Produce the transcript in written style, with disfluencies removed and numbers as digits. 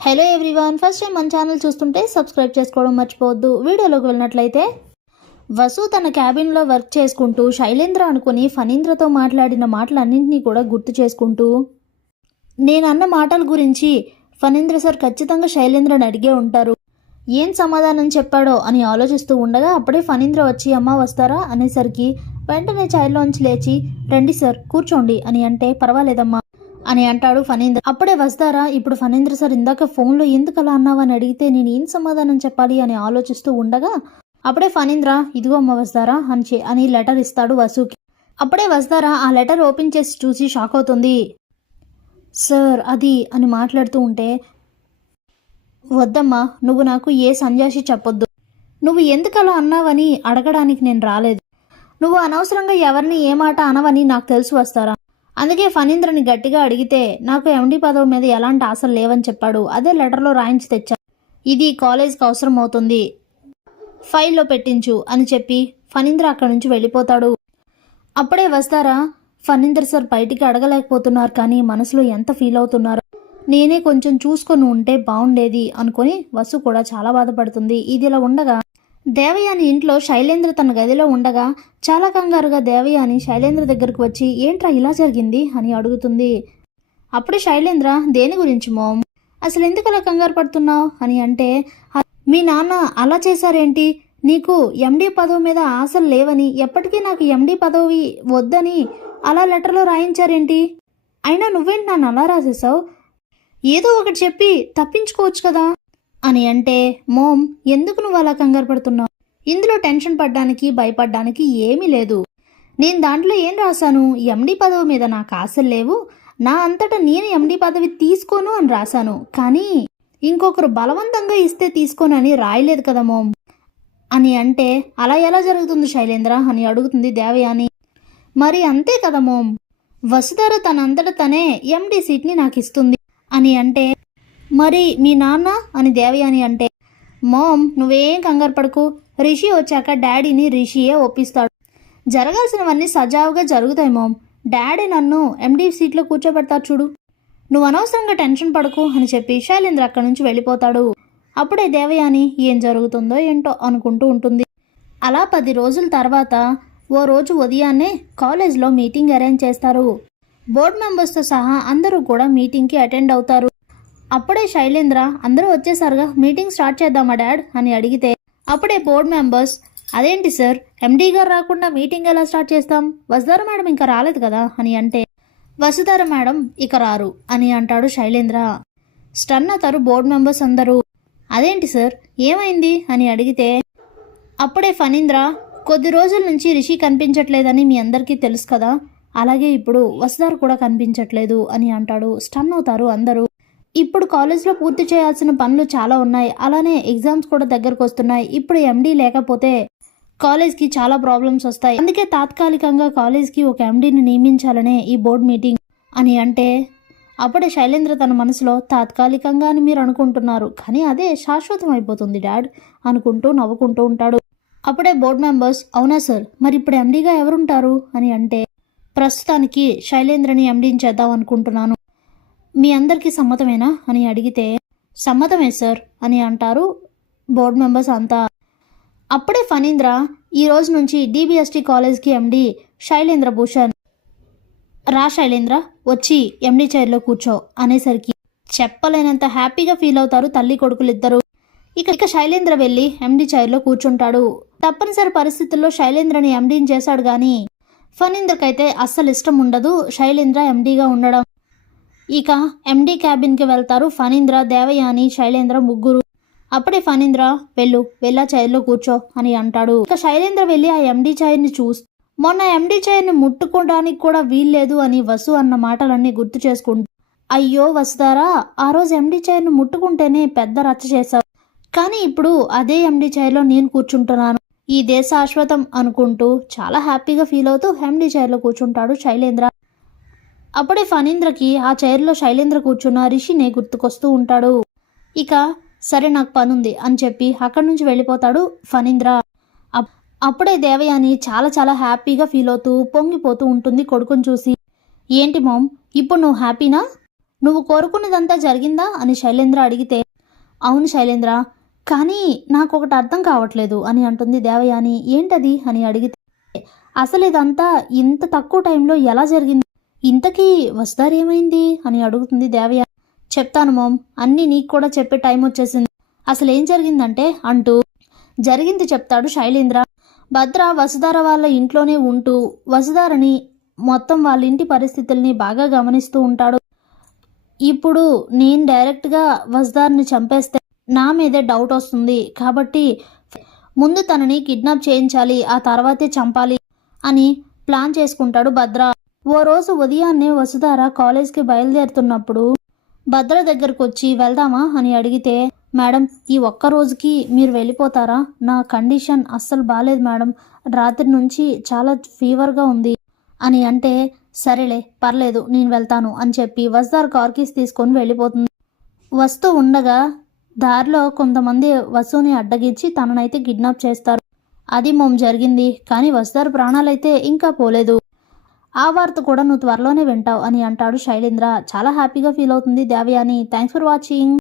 Hello everyone, first time మన channel చూస్తుంటే subscribe చేసుకోవడం మర్చిపోవద్దు. వీడియోలోకి వెళ్ళినట్లయితే వసు తన క్యాబిన్లో వర్క్ చేసుకుంటూ శైలేంద్ర అనుకుని ఫణీంద్రతో మాట్లాడిన మాటలన్నింటినీ కూడా గుర్తు చేసుకుంటూ నేనన్న మాటల గురించి ఫణీంద్ర సార్ ఖచ్చితంగా శైలేంద్రని అడిగే ఉంటారు, ఏం సమాధానం చెప్పాడో అని ఆలోచిస్తూ ఉండగా అప్పుడే ఫణీంద్ర వచ్చి అమ్మ వస్తారా అనేసరికి వెంటనే చైర్లోంచి లేచి రండి సార్ కూర్చోండి అని అంటే పర్వాలేదమ్మా అని అంటాడు ఫణీంద్ర. అప్పుడే వస్తారా, ఇప్పుడు ఫణీంద్ర సార్ ఇందాక ఫోన్లో ఎందుకు అలా అన్నావని అడిగితే నేను ఏం సమాధానం చెప్పాలి అని ఆలోచిస్తూ ఉండగా అప్పుడే ఫణీంద్ర ఇదిగో అమ్మ వస్తారా అని లెటర్ ఇస్తాడు వసుకి. అప్పుడే వస్తారా ఆ లెటర్ ఓపెన్ చేసి చూసి షాక్ అవుతుంది. సార్ అది అని మాట్లాడుతూ ఉంటే వద్దమ్మా, నువ్వు నాకు ఏ సంజాషి చెప్పొద్దు, నువ్వు ఎందుకు అలా అన్నావని అడగడానికి నేను రాలేదు, నువ్వు అనవసరంగా ఎవరిని ఏ మాట అనవని నాకు తెలుసు వస్తారా, అందుకే ఫణీంద్రని గట్టిగా అడిగితే నాకు ఎండి పదవి మీద ఎలాంటి ఆశలు లేవని చెప్పాడు, అదే లెటర్లో రాయించి తెచ్చా, ఇది కాలేజ్కి అవసరం అవుతుంది, ఫైల్లో పెట్టించు అని చెప్పి ఫణీంద్ర అక్కడి నుంచి వెళ్ళిపోతాడు. అప్పుడే వస్తారా ఫణీంద్ర సార్ బయటికి అడగలేకపోతున్నారు కానీ మనసులో ఎంత ఫీల్ అవుతున్నారు, నేనే కొంచెం చూసుకొని ఉంటే బాగుండేది అనుకొని వసు కూడా చాలా బాధపడుతుంది. ఇదిలా ఉండగా దేవయాని ఇంట్లో శైలేంద్ర తన గదిలో ఉండగా చాలా కంగారుగా దేవయాని శైలేంద్ర దగ్గరకు వచ్చి ఏంట్రా ఇలా జరిగింది అని అడుగుతుంది. అప్పుడే శైలేంద్ర దేని గురించి మోమ్, అసలు ఎందుకు అలా కంగారు పడుతున్నావు అని అంటే మీ నాన్న అలా చేశారేంటి, నీకు ఎండి పదవి మీద ఆశలు లేవని ఎప్పటికీ నాకు ఎండి పదవి వద్దని అలా లెటర్లో రాయించారేంటి, అయినా నువ్వేంటి నన్ను అలా రాసేసావు, ఏదో ఒకటి చెప్పి తప్పించుకోవచ్చు కదా అని అంటే మోమ్ ఎందుకు నువ్వు అలా కంగారు పడుతున్నావు, ఇందులో టెన్షన్ పడ్డానికి భయపడ్డానికి ఏమీ లేదు, నేను దాంట్లో ఏం రాశాను, ఎండి పదవి మీద నాకు ఆశలు లేవు, నా అంతటా నేను ఎండి పదవి తీసుకోను అని రాశాను, కానీ ఇంకొకరు బలవంతంగా ఇస్తే తీసుకోను అని రాయలేదు కదా మోమ్ అని అంటే అలా ఎలా జరుగుతుంది శైలేంద్ర అని అడుగుతుంది దేవయాని. మరి అంతే కదా మోమ్, వసుధార తనంతట తనే ఎండి సీట్ని నాకు ఇస్తుంది అని అంటే మరి మీ నాన్న అని దేవయాని అంటే మోమ్ నువ్వేం కంగారు పడకు, రిషి వచ్చాక డాడీని రిషియే ఒప్పిస్తాడు, జరగాల్సినవన్నీ సజావుగా జరుగుతాయి మోమ్, డాడీ నన్ను ఎండి సీట్లో కూర్చోబెడతాడు చూడు, నువ్వు అనవసరంగా టెన్షన్ పడకు అని చెప్పి శైలేంద్ర అక్కడి నుంచి వెళ్ళిపోతాడు. అప్పుడే దేవయాని ఏం జరుగుతుందో ఏంటో అనుకుంటూ ఉంటుంది. అలా 10 రోజుల తర్వాత ఓ రోజు ఉదయాన్నే కాలేజ్లో మీటింగ్ అరేంజ్ చేస్తారు. బోర్డు మెంబర్స్తో సహా అందరూ కూడా మీటింగ్కి అటెండ్ అవుతారు. అప్పుడే శైలేంద్ర అందరూ వచ్చేసారుగా మీటింగ్ స్టార్ట్ చేద్దామా డాడ్ అని అడిగితే అప్పుడే బోర్డు మెంబర్స్ అదేంటి సార్ ఎండీ గారు రాకుండా మీటింగ్ ఎలా స్టార్ట్ చేస్తాం, వసుధార మేడం ఇంకా రాలేదు కదా అని అంటే వసుధార మేడం ఇక రారు అని అంటాడు శైలేంద్ర. స్టన్ అవుతారు బోర్డు మెంబర్స్ అందరూ. అదేంటి సార్ ఏమైంది అని అడిగితే అప్పుడే ఫణీంద్ర కొద్ది రోజుల నుంచి రిషి కనిపించట్లేదని మీ అందరికీ తెలుసు కదా, అలాగే ఇప్పుడు వసుధార కూడా కనిపించట్లేదు అని అంటాడు. స్టన్ అవుతారు అందరూ. ఇప్పుడు కాలేజ్లో పూర్తి చేయాల్సిన పనులు చాలా ఉన్నాయి, అలానే ఎగ్జామ్స్ కూడా దగ్గరకు వస్తున్నాయి, ఇప్పుడు ఎండీ లేకపోతే కాలేజ్కి చాలా ప్రాబ్లమ్స్ వస్తాయి, అందుకే తాత్కాలికంగా కాలేజ్కి ఒక ఎండీని నియమించాలనే ఈ బోర్డు మీటింగ్ అని అంటే అప్పుడే శైలేంద్ర తన మనసులో తాత్కాలికంగా అని మీరు అనుకుంటున్నారు కానీ అదే శాశ్వతం అయిపోతుంది డాడ్ అనుకుంటూ నవ్వుకుంటూ ఉంటాడు. అప్పుడే బోర్డు మెంబర్స్ అవునా సార్ మరి ఇప్పుడు ఎండీగా ఎవరుంటారు అని అంటే ప్రస్తుతానికి శైలేంద్రని ఎండీని చేద్దాం అనుకుంటున్నాను, మీ అందరికీ సమ్మతమేనా అని అడిగితే సమ్మతమే సార్ అని అంటారు బోర్డు మెంబర్స్ అంతా. అప్పుడే ఫణీంద్ర ఈ రోజు నుంచి డిబిఎస్టీ కాలేజ్కి ఎండీ శైలేంద్ర భూషణ్, రా శైలేంద్ర వచ్చి ఎండీ చైర్లో కూర్చో అనేసరికి చెప్పలేనంత హ్యాపీగా ఫీల్ అవుతారు తల్లి కొడుకులిద్దరూ. ఇక శైలేంద్ర వెళ్ళి ఎండీ చైర్లో కూర్చుంటాడు. తప్పనిసరి పరిస్థితుల్లో శైలేంద్రని ఎండీని చేశాడు కానీ ఫణీంద్రకైతే అస్సలు ఇష్టం ఉండదు శైలేంద్ర ఎండీగా ఉండడం. ఇక ఎండీ క్యాబిన్కి వెళ్తారు ఫణీంద్ర, దేవయాని, శైలేంద్ర ముగ్గురు. అప్పుడే ఫణీంద్ర వెళ్ళా చైర్లో కూర్చో అని అంటాడు. ఇక శైలేంద్ర వెళ్ళి ఆ ఎండీ చైర్ని మొన్న ఎండీ చైర్ని ముట్టుకోవడానికి కూడా వీల్లేదు అని వసు అన్న మాటలన్నీ గుర్తు చేసుకుంటూ అయ్యో వసుధారా ఆ రోజు ఎండీ చైర్ని ముట్టుకుంటేనే పెద్ద రచ్చ చేశావు, కానీ ఇప్పుడు అదే ఎండీ చైర్లో నేను కూర్చుంటున్నాను, ఈ దేశ శాశ్వతం అనుకుంటూ చాలా హ్యాపీగా ఫీల్ అవుతూ ఎండీ చైర్లో కూర్చుంటాడు శైలేంద్ర. అప్పుడే ఫణీంద్రకి ఆ చైర్లో శైలేంద్ర కూర్చున్న రిషినే గుర్తుకొస్తూ ఉంటాడు. ఇక సరే నాకు పనుంది అని చెప్పి అక్కడి నుంచి వెళ్ళిపోతాడు ఫణీంద్ర. అప్పుడే దేవయాని చాలా చాలా హ్యాపీగా ఫీల్ అవుతూ పొంగిపోతూ ఉంటుంది కొడుకుని చూసి. ఏంటి మామ్ ఇప్పుడు నువ్వు హ్యాపీనా, నువ్వు కోరుకున్నదంతా జరిగిందా అని శైలేంద్ర అడిగితే, అవును శైలేంద్ర, కానీ నాకు ఒకటి అర్థం కావట్లేదు అని అంటుంది దేవయాని. ఏంటది అని అడిగితే, అసలు ఇదంతా ఇంత తక్కువ టైంలో ఎలా జరిగింది? ఇంతకీ వస్తారు ఏమైంది అని అడుగుతుంది దేవయాని. చెప్తాను మామ్, అన్నీ నీకు కూడా చెప్పే టైం వచ్చేసింది. అసలు ఏం జరిగిందంటే అంటూ జరిగింది చెప్తాడు శైలేంద్ర. భద్ర వసుధార వాళ్ళ ఇంట్లోనే ఉంటూ వసుధారని మొత్తం వాళ్ళ ఇంటి పరిస్థితుల్ని బాగా గమనిస్తూ ఉంటాడు. ఇప్పుడు నేను డైరెక్ట్గా వసుధారని చంపేస్తే నా మీదే డౌట్ వస్తుంది, కాబట్టి ముందు తనని కిడ్నాప్ చేయించాలి, ఆ తర్వాతే చంపాలి అని ప్లాన్ చేసుకుంటాడు భద్ర. ఓ రోజు ఉదయాన్నే వసుధార కాలేజ్కి బయలుదేరుతున్నప్పుడు భద్ర దగ్గరకు వచ్చి వెళ్దామా అని అడిగితే, మేడం ఈ ఒక్క రోజుకి మీరు వెళ్ళిపోతారా? నా కండిషన్ అస్సలు బాగాలేదు మేడం, రాత్రి నుంచి చాలా ఫీవర్గా ఉంది అని అంటే, సరేలే పర్లేదు నేను వెళ్తాను అని చెప్పి వసుధార కార్ కీస్ తీసుకొని వెళ్ళిపోతుంది. వస్తూ ఉండగా దారిలో కొంతమంది వసుని అడ్డగించి తననైతే కిడ్నాప్ చేస్తారు. అది మొమ్ జరిగింది. కానీ వసుధార ప్రాణాలైతే ఇంకా పోలేదు. ఆ వార్త కూడా నువ్వు త్వరలోనే వింటావు అని అంటాడు శైలేంద్ర. చాలా హ్యాపీగా ఫీల్ అవుతుంది దేవయాని. Thanks for watching.